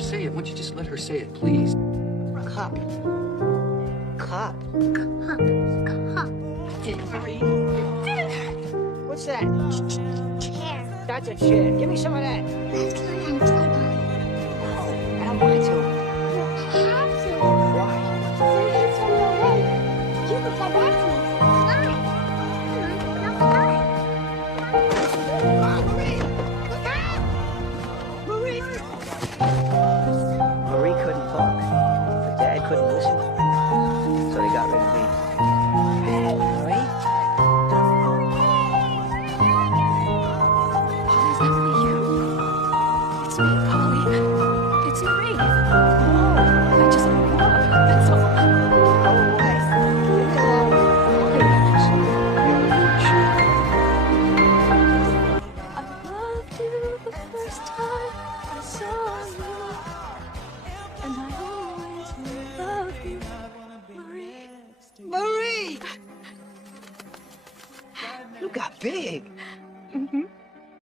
her say it. Why don't you just let her say it, please? Cup. Cup. Cup. Cup. What's that? Chair. That's a chair. Give me some of that. Let's go on table. I don't want to. I have to. Why? Something's on the way. You can fly back to me. Fly. Come on, now fly. Marie! Look out! Marie! Marie couldn't talk. Her dad couldn't listen. So they got rid of me. Marie? Paulie, is that really you? It's me, Paulie. It's Marie. I just woke up. That's all. Go away. Leave me alone. I loved you the first time I saw you, and I always will love you, Marie. Marie! You got big. Mm-hmm.